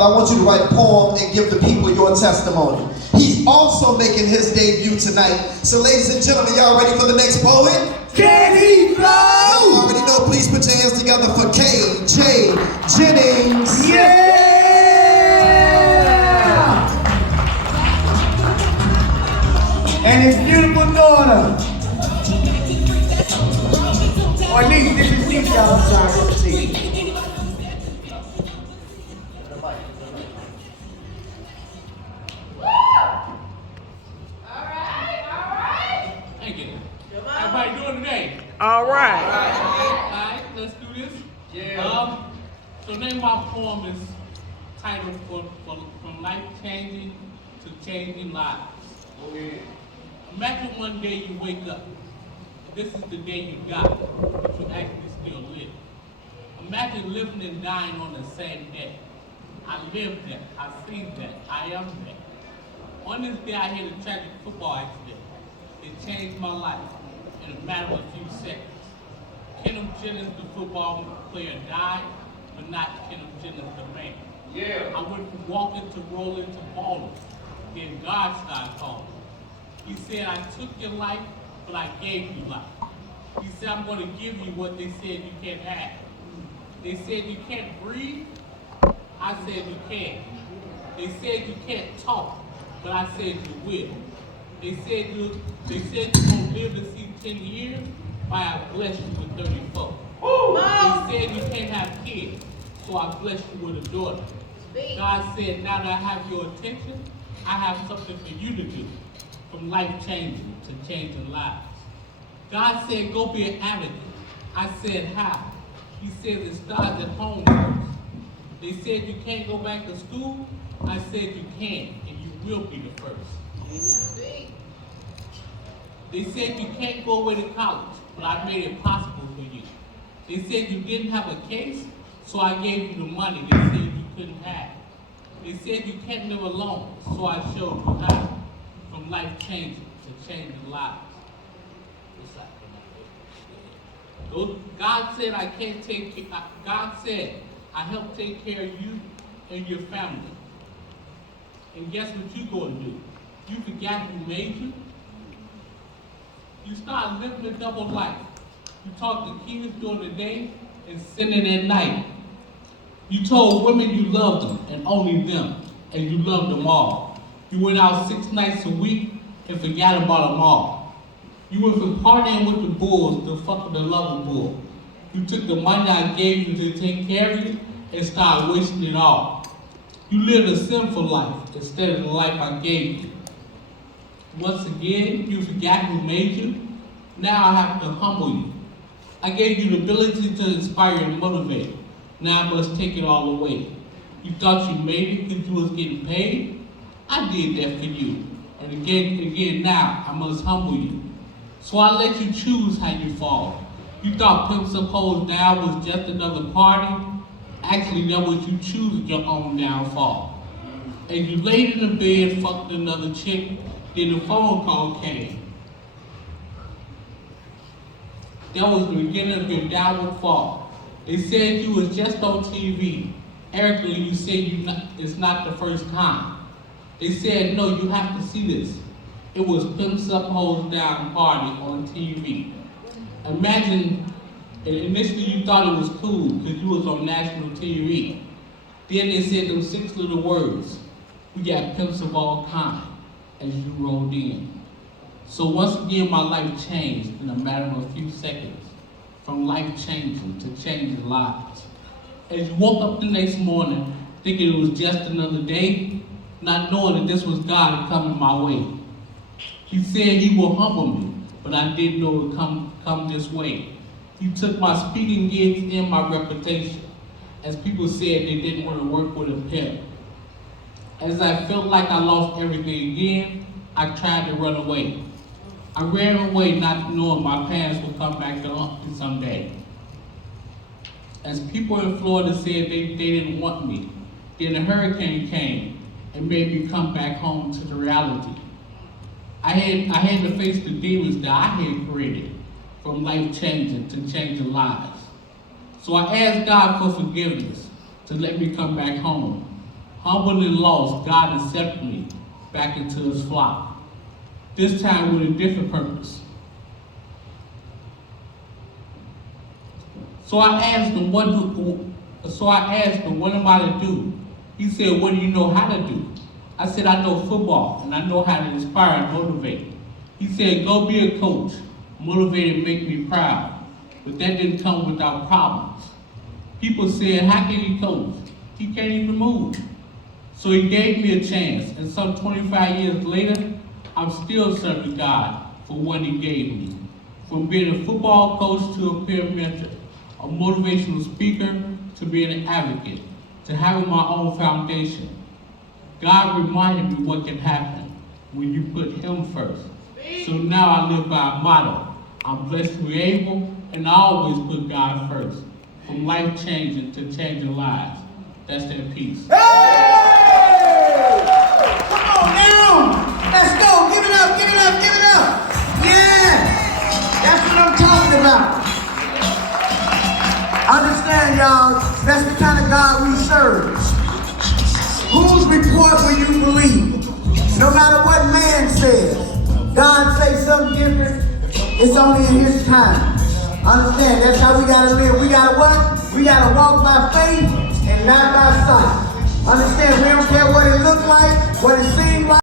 I want you to write a poem and give the people your testimony. He's also making his debut tonight. So ladies and gentlemen, y'all ready for the next poet? Kenneth! You already know, please put your hands together for K.J. Jennings. Yeah! And his beautiful daughter. Or at least this is deep, y'all. I'm sorry, let's see. Everybody doing today? All right. All right, let's do this. Yeah. So name of my poem is titled From Life Changing to Changing Lives. Okay. Imagine one day you wake up. This is the day you got, but you actually still live. Imagine living and dying on the same day. I lived that, I seen that, I am that. On this day I had a tragic football accident. It changed my life in a matter of a few seconds. Kenneth Jennings, the football player, died, but not Kenneth Jennings, the man. Yeah. I went from walking to rolling to balling. Then God started calling. He said, I took your life, but I gave you life. He said, I'm going to give you what they said you can't have. They said you can't breathe. I said you can. They said you can't talk, but I said you will. They said you're gonna live to see 10 years, but I blessed you with 34. They said you can't have kids, so I blessed you with a daughter. God said, now that I have your attention, I have something for you to do, from life changing to changing lives. God said, go be an advocate. I said, how? He said, it starts at home first. They said you can't go back to school. I said you can, and you will be the first. They said you can't go away to college, but I made it possible for you. They said you didn't have a case, so I gave you the money they said you couldn't have. They said you can't live alone, so I showed you how. From life changing to changing lives. God said I can't take care. God said I help take care of you and your family. And guess what you gonna do? You forgot who made you. You start living a double life. You talk to kids during the day and sinning at night. You told women you loved them and only them, and you loved them all. You went out 6 nights a week and forgot about them all. You went from partying with the bulls to fucking the lover bull. You took the money I gave you to take care of you and started wasting it all. You lived a sinful life instead of the life I gave you. Once again, you forgot who made you. Now I have to humble you. I gave you the ability to inspire and motivate. Now I must take it all away. You thought you made it because you was getting paid? I did that for you. And again, now I must humble you. So I let you choose how you fall. You thought Pimps Up Hoes Down was just another party? Actually, that was you choosing your own downfall. And you laid in the bed, fucked another chick, then the phone call came. That was the beginning of your downward fall. They said you was just on TV. Erically, you said it's not the first time. They said, no, you have to see this. It was Pimps Up Hoes Down party on TV. Imagine, initially you thought it was cool because you was on national TV. Then they said them 6 little words. We got pimps of all kinds as you rolled in. So once again, my life changed in a matter of a few seconds. From life changing to changing lives. As you woke up the next morning, thinking it was just another day, not knowing that this was God coming my way. He said he will humble me, but I didn't know it would come this way. He took my speaking gigs and my reputation, as people said they didn't want to work with a pimp. As I felt like I lost everything again, I tried to run away. I ran away not knowing my parents would come back to haunt me someday. As people in Florida said they didn't want me, then a hurricane came and made me come back home to the reality. I had to face the demons that I had created, from life changing to changing lives. So I asked God for forgiveness to let me come back home. Humble and lost, God accepted me back into his flock. This time with a different purpose. So I asked him, what am I to do? He said, what do you know how to do? I said, I know football, and I know how to inspire and motivate. He said, go be a coach. Motivate and make me proud. But that didn't come without problems. People said, how can he coach? He can't even move. So he gave me a chance, and some 25 years later, I'm still serving God for what he gave me. From being a football coach to a peer mentor, a motivational speaker to being an advocate, to having my own foundation. God reminded me what can happen when you put him first. So now I live by a motto. I'm blessed to be able, and I always put God first. From life changing to changing lives. That's their peace. Hey! Come on now! Let's go! Give it up, give it up, give it up! Yeah! That's what I'm talking about. Understand, y'all, that's the kind of God we serve. Whose report will you believe? No matter what man says, God says something different, it's only in his time. Understand, that's how we gotta live. We gotta what? We gotta walk by faith and not by sight. Understand, we don't care what it look like, what it seems like.